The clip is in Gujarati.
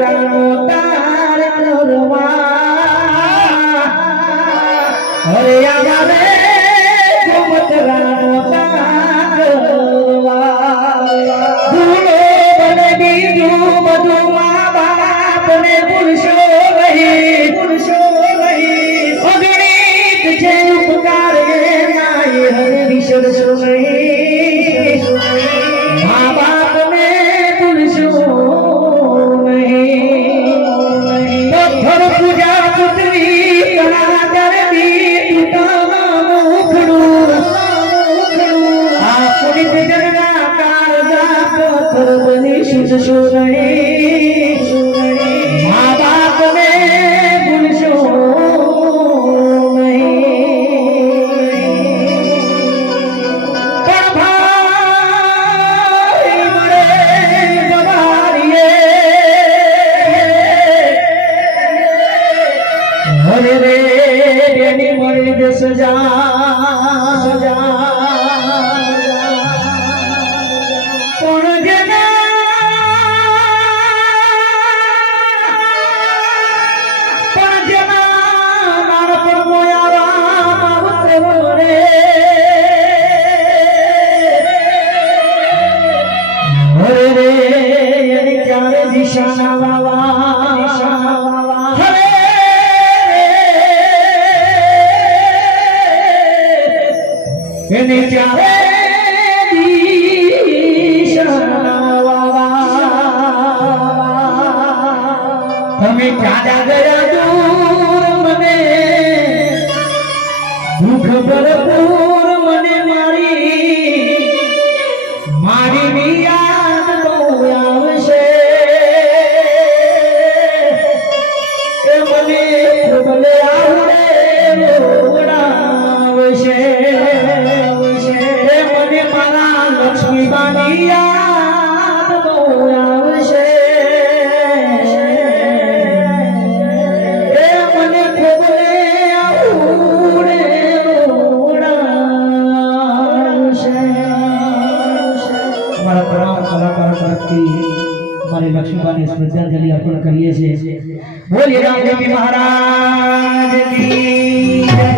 રાણો તાર કરવા હરે આવા ઝુમત રાણો તાર કરવા ભૂલો બને બીજું બધું મા બાપને ભૂલશો નહીં અગણિત છે ઉપકાર એનાય હરે વિસરશો નહીં મા બાપને ભૂલશો નહીં પથ્થર પૂજા પુત્રી કળા દરદી તૂટા મુખડું આ પુનિત જનના કાળજા પથ્થર બની શીશો નહીં મા બાપને ભૂલશો હરે રે તેની મળી દે સજા પણ જેના માર પર મોયા રે હરે રે એની ક્યારે દિશાના વાવા હરે એને ચારે તમે ક્યાં ગયા દૂર મને દુઃખ ભરપૂર મને મારી યાદ બહુ આવશે એ મને ખુબલે આવડે આવશે લક્ષ્મીબાની યાદ બહુ આવશે એ મને ખોબલે આવડે આવશે અમારા તમામ કલાકારો તરફથી મારી લક્ષ્મીબાની શ્રદ્ધાંજલિ અર્પણ કરીએ છીએ બોલીએ રામદેવી મહારાજ કી જય।